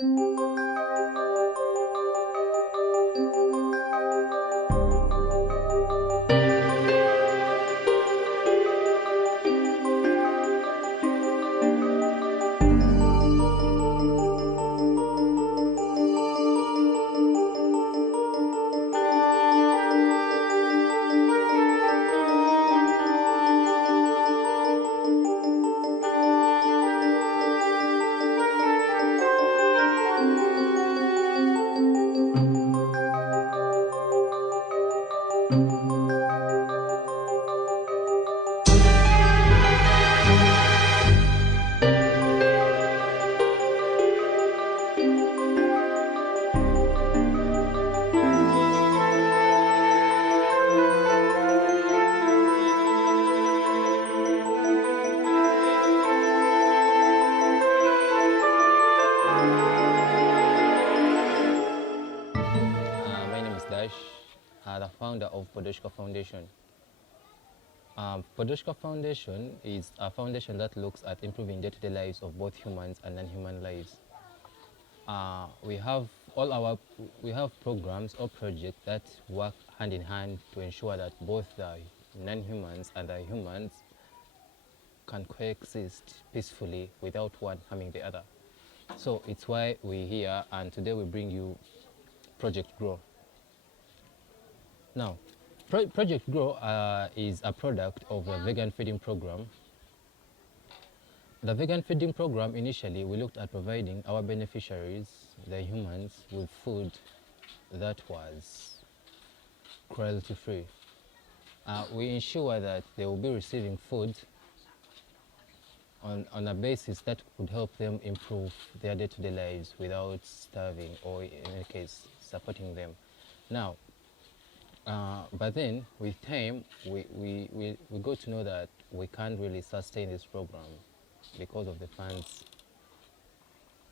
My name is Dash, the founder of Podoshka Foundation. Podoshka Foundation is a foundation that looks at improving day-to-day lives of both humans and non-human lives. We have we have programs or projects that work hand in hand to ensure that both the non-humans and the humans can coexist peacefully without one harming the other. So it's why we're here, and today we bring you Project Grow. Now, Project Grow is a product of a vegan feeding program. The vegan feeding program, initially, we looked at providing our beneficiaries, the humans, with food that was cruelty-free. We ensure that they will be receiving food on a basis that could help them improve their day-to-day lives without starving, or in any case, supporting them. Now, but then with time, we got to know that we can't really sustain this program because of the funds.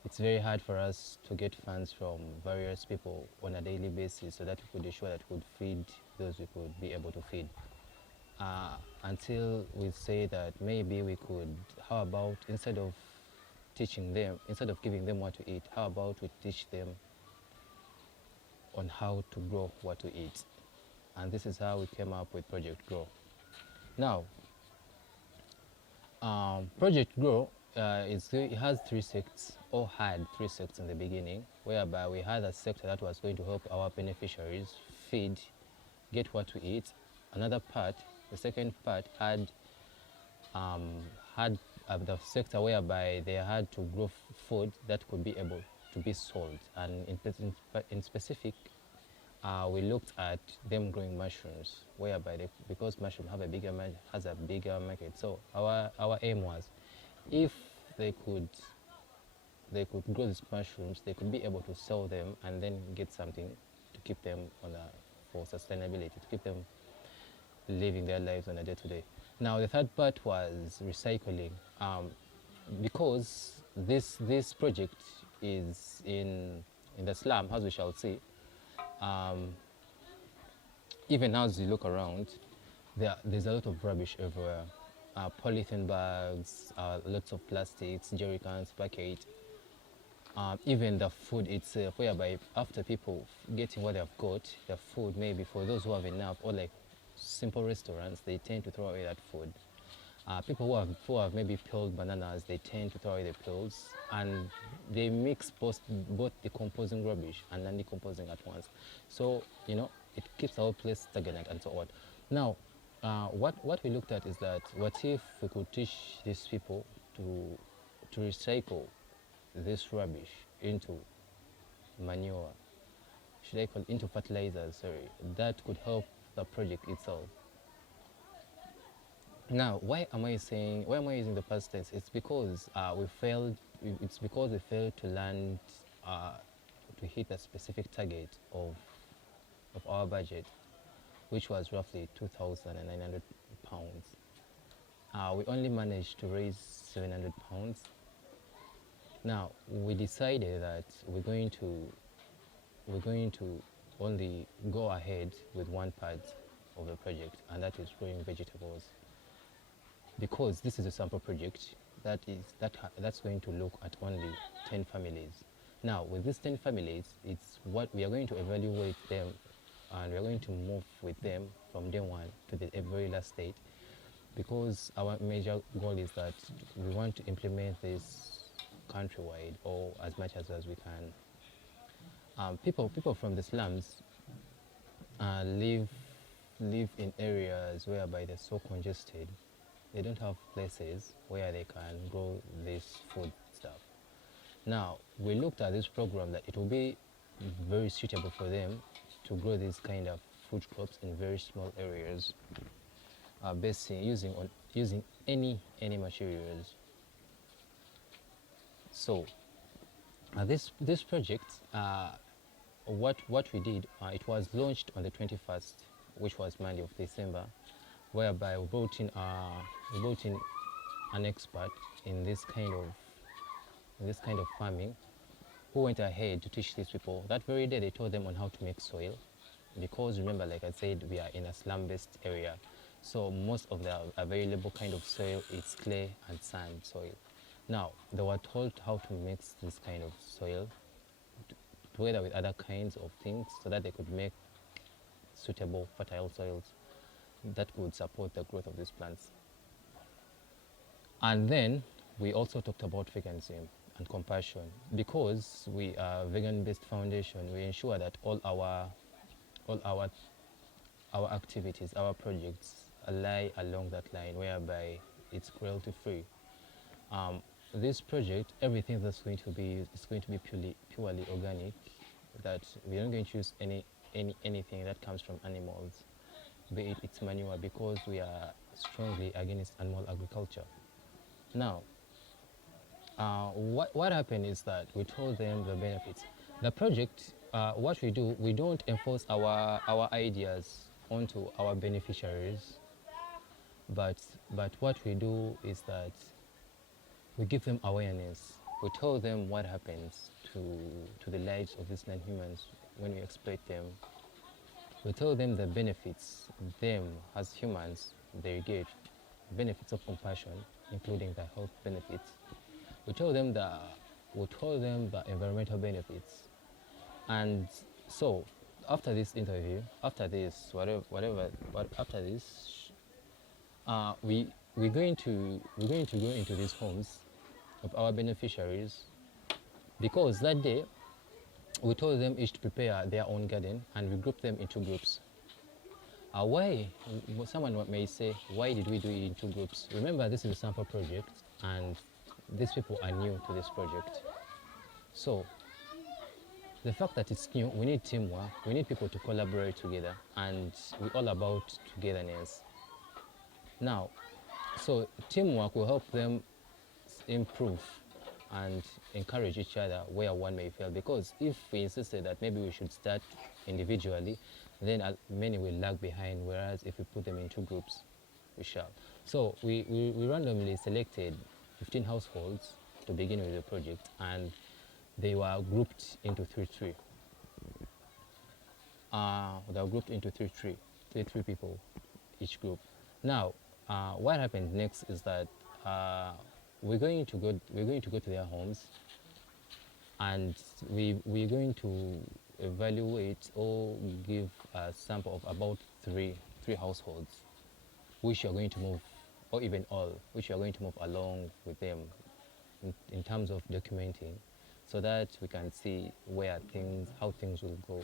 It's very hard for us to get funds from various people on a daily basis so that we could ensure that we could feed those we could be able to feed. Until we say that maybe we could, how about instead of giving them what to eat, how about we teach them on how to grow what to eat. And this is how we came up with Project Grow. Now, Project Grow it has three sects, or had three sects in the beginning, whereby we had a sector that was going to help our beneficiaries feed, get what to eat. Another part, the second part, had the sector whereby they had to grow food that could be able to be sold. And in specific, we looked at them growing mushrooms, whereby because mushroom has a bigger market. So our aim was, if they could grow these mushrooms, they could be able to sell them and then get something to keep them for sustainability, to keep them living their lives on a day-to-day. Now the third part was recycling, because this project is in the slum, as we shall see. Even as you look around, there's a lot of rubbish everywhere. Polythene bags, lots of plastics, jerry cans, buckets, even the food itself, whereby after people getting what they've got, the food, maybe for those who have enough, or like simple restaurants, they tend to throw away that food. People who have maybe peeled bananas, they tend to throw away the peels, and they mix both decomposing rubbish and non-decomposing at once. So, it keeps our place stagnant and so on. Now, what we looked at is that, what if we could teach these people to recycle this rubbish into manure, should I call it into fertilizers, sorry, that could help the project itself. Now, why am I using the past tense? It's because we failed to land to hit a specific target of our budget, which was roughly £2,900. We only managed to raise £700. Now we decided that we're going to only go ahead with one part of the project, and that is growing vegetables, because this is a sample project that's going to look at only 10 families. Now, with these 10 families, it's what we are going to evaluate them, and we are going to move with them from day one to the very last state, because our major goal is that we want to implement this countrywide or as much as we can. People from the slums live in areas whereby they're so congested, they don't have places where they can grow this food stuff. Now, we looked at this program that it will be very suitable for them to grow this kind of food crops in very small areas, based using any materials. So, this project, what we did, it was launched on the 21st, which was Monday of December, whereby we brought in an expert in this kind of farming, who went ahead to teach these people. That very day, they taught them on how to make soil, because remember, like I said, we are in a slum-based area, so most of the available kind of soil is clay and sand soil. Now, they were told how to mix this kind of soil together with other kinds of things so that they could make suitable fertile soils that could support the growth of these plants. And then we also talked about veganism and compassion, because we are a vegan-based foundation. We ensure that all our activities, our projects lie along that line, whereby it's cruelty-free. This project, everything that's going to be used is going to be purely organic. That we aren't going to use anything that comes from animals, be it its manure, because we are strongly against animal agriculture. Now, what happened is that we told them the benefits. The project, what we do, we don't enforce our ideas onto our beneficiaries, but what we do is that we give them awareness. We tell them what happens to the lives of these non-humans when we exploit them. We tell them the benefits them as humans they get, benefits of compassion, including the health benefits. We tell them the environmental benefits. And so, after this interview, after this, after this, we're going to go into these homes of our beneficiaries, because that day we told them each to prepare their own garden, and we grouped them into groups. Why? Someone may say, why did we do it in two groups? Remember, this is a sample project, and these people are new to this project. So, the fact that it's new, we need teamwork, we need people to collaborate together, and we're all about togetherness. Now, so teamwork will help them improve and encourage each other where one may fail, because if we insisted that maybe we should start individually, then many will lag behind, whereas if we put them in two groups, we shall. So we randomly selected 15 households to begin with the project, and they were grouped into three. They were grouped into three people each group. Now, what happened next is that we're going to go to their homes, and we're going to evaluate or give a sample of about three households, which are going to move, or even all, which are going to move along with them in terms of documenting, so that we can see how things will go.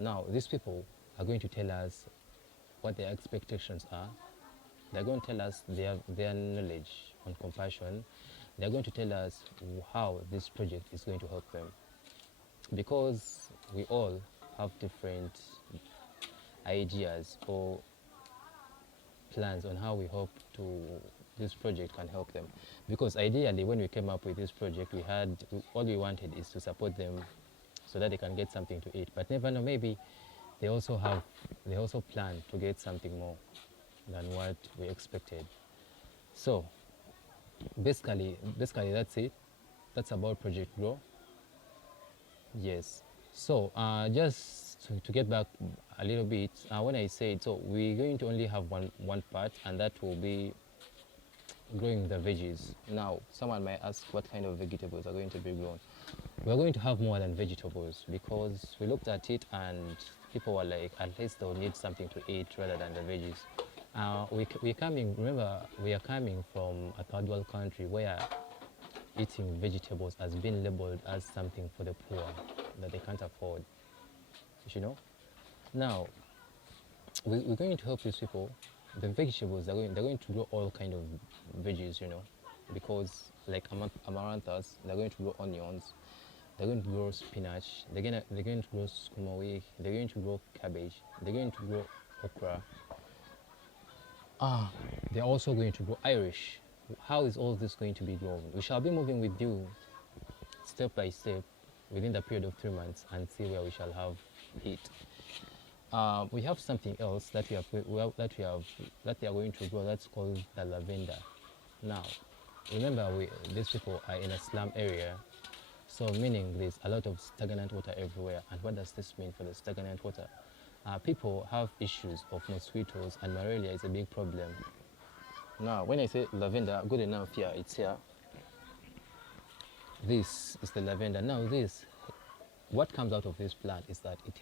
Now, these people are going to tell us what their expectations are. They're going to tell us their knowledge on compassion. They're going to tell us how this project is going to help them, because we all have different ideas or plans on how we hope this project can help them. Because ideally, when we came up with this project, all we wanted is to support them so that they can get something to eat. But never know, maybe they also plan to get something more than what we expected. So basically that's it. That's about Project Grow. Yes. So just to get back a little bit, when I said, so we're going to only have one part, and that will be growing the veggies. Now, someone might ask what kind of vegetables are going to be grown. we're going to have more than vegetables because we looked at it and people were like, at least they'll need something to eat rather than the veggies. We're coming, remember, we are coming from a third world country where eating vegetables has been labeled as something for the poor that they can't afford, you know. Now, we're going to help these people. The vegetables, they're going to grow all kind of veggies, you know, because like amaranthus, they're going to grow onions, they're going to grow spinach, they're going to grow sukuma wiki, they're going to grow cabbage, they're going to grow okra. They're also going to grow Irish. How is all this going to be grown? We shall be moving with you step by step within the period of 3 months and see where we shall have it. We have something else that they are going to grow. That's called the lavender. Now, remember, these people are in a slum area, so meaning there's a lot of stagnant water everywhere. And what does this mean for the stagnant water? People have issues of mosquitoes, and malaria is a big problem. Now, when I say lavender, good enough here, it's here. This is the lavender. Now, what comes out of this plant is that it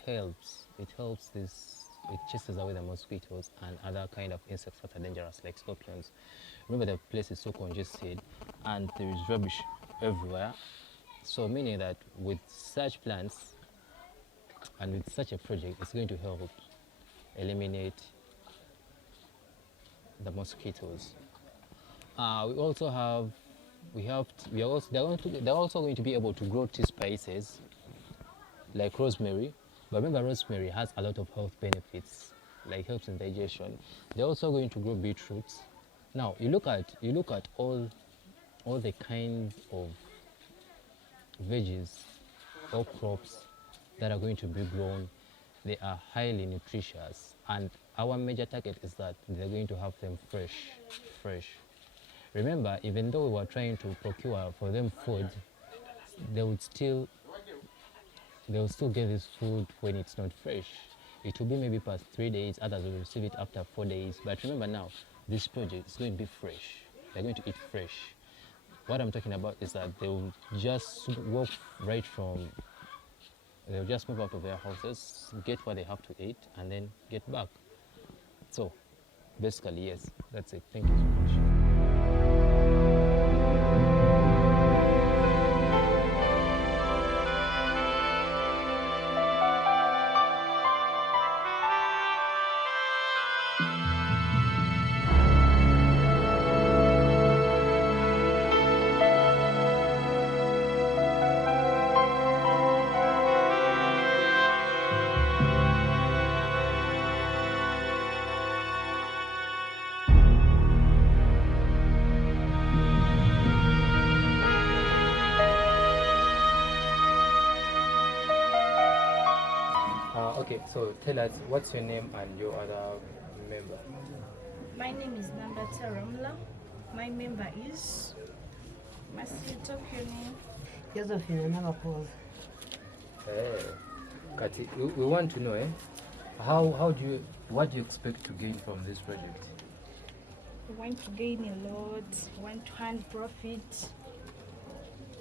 chases away the mosquitoes and other kind of insects that are dangerous, like scorpions. Remember, the place is so congested and there is rubbish everywhere. So meaning that with such plants and with such a project, it's going to help eliminate the mosquitoes. They're also going to be able to grow tea spices like rosemary. But remember, rosemary has a lot of health benefits, like helps in digestion. They're also going to grow beetroots. Now you look at all the kinds of veggies or crops that are going to be grown. They are highly nutritious, and our major target is that they're going to have them fresh. Remember, even though we were trying to procure for them food, they will still get this food when it's not fresh. It will be maybe past 3 days, others will receive it after 4 days. But remember now, this project is going to be fresh. They're going to eat fresh. What I'm talking about is that they will just walk they'll just move out of their houses, get what they have to eat, and then get back. So, basically, yes, that's it. Thank you so much. Okay, so tell us, what's your name and your other member? My name is Nanda Taramla. My member is Masito Puni. Josephine Navakoza. Kati, we want to know, what do you expect to gain from this project? We want to gain a lot, we want to earn profit.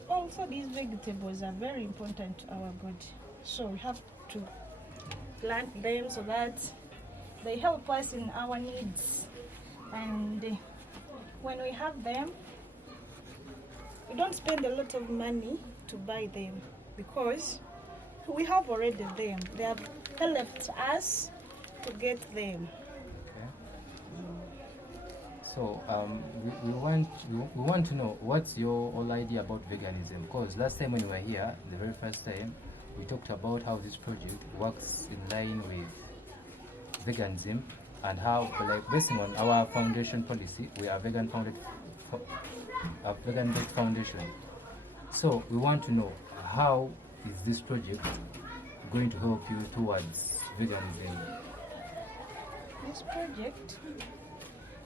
Also, these vegetables are very important to our body. So we have to plant them so that they help us in our needs. And when we have them, we don't spend a lot of money to buy them because we have already them. They have helped us to get them. So we want to know, what's your whole idea about veganism? Because last time when we were here, the very first time, we talked about how this project works in line with veganism and how, like, based on our foundation policy, we are a vegan-based foundation. So we want to know, how is this project going to help you towards veganism? This project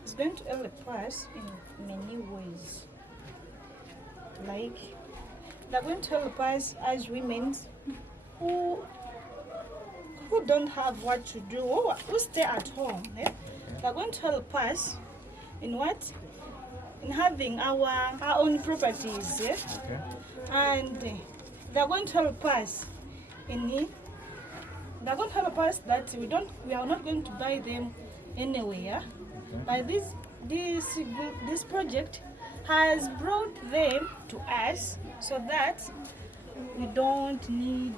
is going to help us in many ways. Like, they're going to help us as women who don't have what to do, who stay at home. They're going to help us in what? In having our own properties. Okay. And they're going to help us they're going to help us that we are not going to buy them anywhere. But this project has brought them to us so that we don't need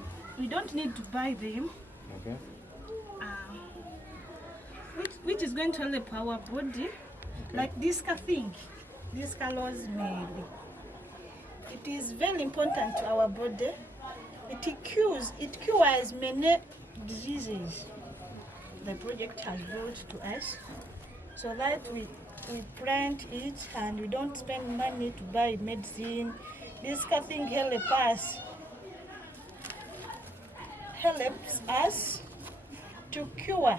to buy them. Okay. Which is going to help our body. Like this thing, this rosemary. It is very important to our body. It cures many diseases. The project has brought to us so that we plant it and we don't spend money to buy medicine. This thing helps us to cure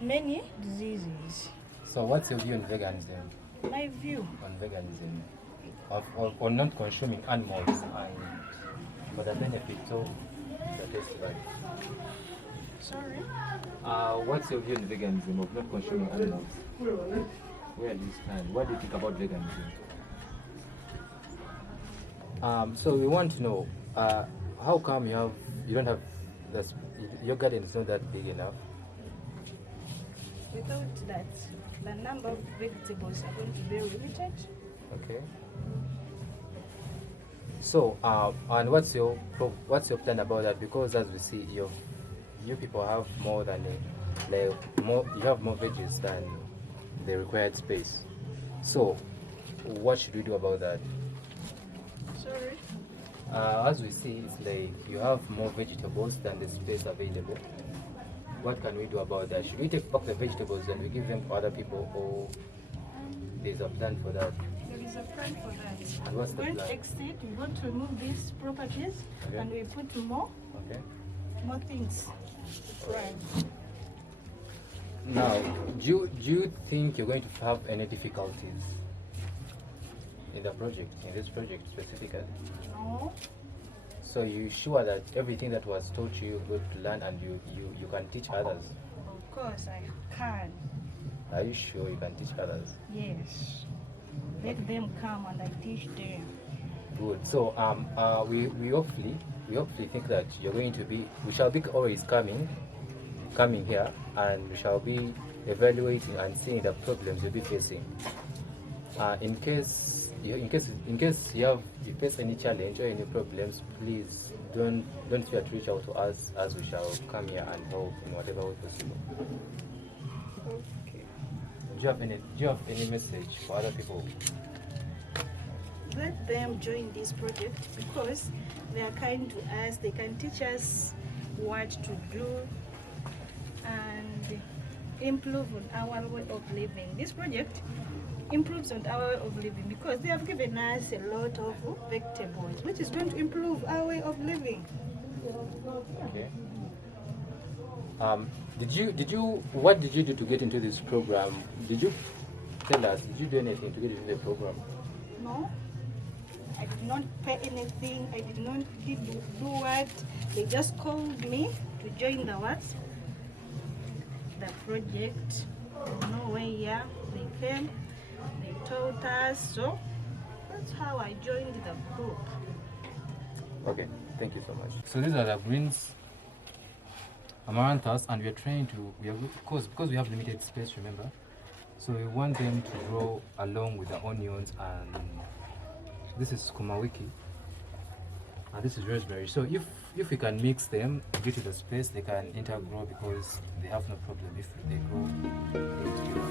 many diseases. So what's your view on veganism? My view On veganism? Of not consuming animals and for the benefit of the taste bud. sorry. What's your view on veganism of not consuming animals? Where do you stand? What do you think about veganism? So we want to know how come you don't have your garden is not that big enough. Without that, the number of vegetables are going to be limited. Okay. So and what's your plan about that? Because as we see, you people have more than you have more veggies than the required space. So what should we do about that? Sorry. As we see, it's like you have more vegetables than the space available. What can we do about that? Should we take back the vegetables and we give them to other people, or there's a plan for that? There is a plan for that. And what's the We're going plan? to exit, we're going to remove these properties Okay. and we put more things. Right. Now, do you think you're going to have any difficulties in this project specifically? No. So you sure that everything that was taught you, you're going to learn and you can teach others? Of course I can. Are you sure you can teach others? Yes. Let them come and I teach them. Good. So we hopefully think that we shall be always coming here, and we shall be evaluating and seeing the problems you'll be facing. In case you face any challenge or any problems, please don't fear to reach out to us, as we shall come here and help in whatever way possible. Okay. Do you have any message for other people? Let them join this project because they are kind to us. They can teach us what to do and improve on our way of living. This project improves on our way of living because they have given us a lot of vegetables, which is going to improve our way of living. Okay. What did you do to get into this program? Did you tell us? Did you do anything to get into the program? No, I did not pay anything. I did not do what. They just called me to join the project. No way, yeah. They came, they taught us, so that's how I joined the group. Okay, thank you so much. So these are the greens, amaranthus, and because we have limited space, remember. So we want them to grow along with the onions, and this is skumawiki, and this is rosemary. So if we can mix them due to the space, they can intergrow because they have no problem if they grow together.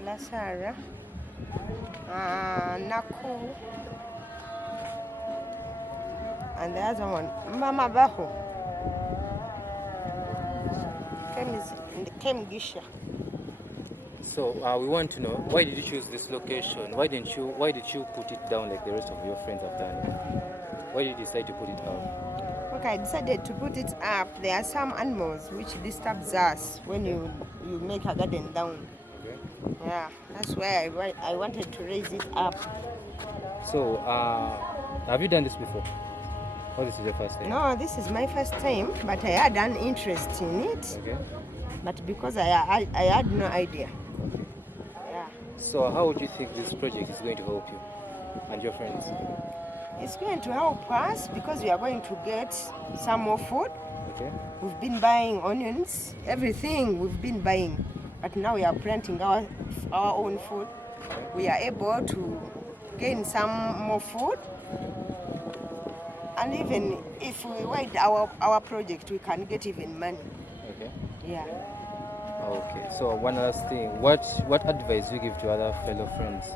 Telasara, Naku, and the other one, Mama Baho. Came Gisha. So we want to know, why did you choose this location? Why did you put it down like the rest of your friends have done it? Why did you decide to put it up? Okay, I decided to put it up. There are some animals which disturbs us when you make a garden down. Okay. Yeah, that's why I wanted to raise it up. So have you done this before? Or this is your first time? No, this is my first time, but I had an interest in it. Okay. But because I had no idea. Yeah. So how would you think this project is going to help you and your friends? It's going to help us because we are going to get some more food. Okay. We've been buying onions, everything we've been buying. But now we are planting our own food. Okay. We are able to gain some more food. And even if we wide our project, we can get even money. Okay. Yeah. Okay. So one last thing, what advice do you give to other fellow friends?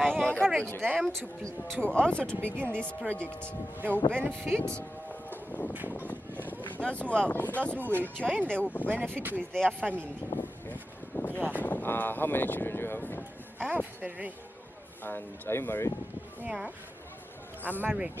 I encourage them to also to begin this project. They will benefit. Those who will join, they will benefit with their family. Okay. Yeah. How many children do you have? I have 3. And are you married? Yeah. I'm married.